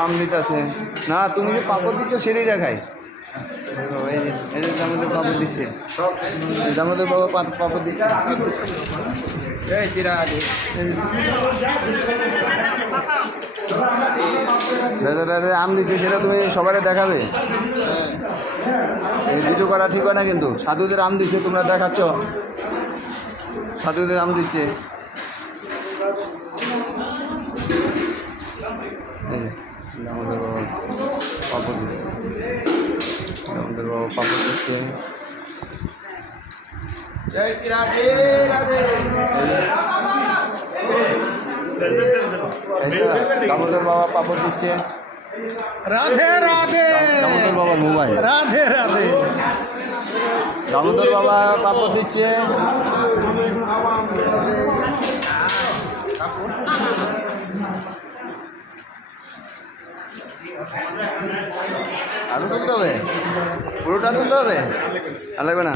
আম দিতেছে না, তুমি যে পাপড় দিচ্ছ সেটাই দেখাই। এই যে দামোদর পাপড় দিচ্ছে, দামোদর বাবা পাপড় দিচ্ছে। ভেতরে আম দিচ্ছে, সেটা তুমি সবারে দেখাবে। এই ভিডিও করা ঠিক হয় না কিন্তু। সাধুদের আম দিচ্ছে, তোমরা দেখাচ্ছ সাধুদের আম দিচ্ছে। দামোদর বাবা পাপড় দিচ্ছে, দামোদর বাবা পাপড় দিচ্ছে। জয় শ্রী রাধে রাধে। দামোদর বাবা পাপড় দিচ্ছে। রাধে রাধে। দামোদর বাবা মোবাইল। রাধে রাধে। দামোদর বাবা পাপড় দিচ্ছে। আরো তুলতে হবে, পুরোটা তুলতে হবে, আর লাগবে না।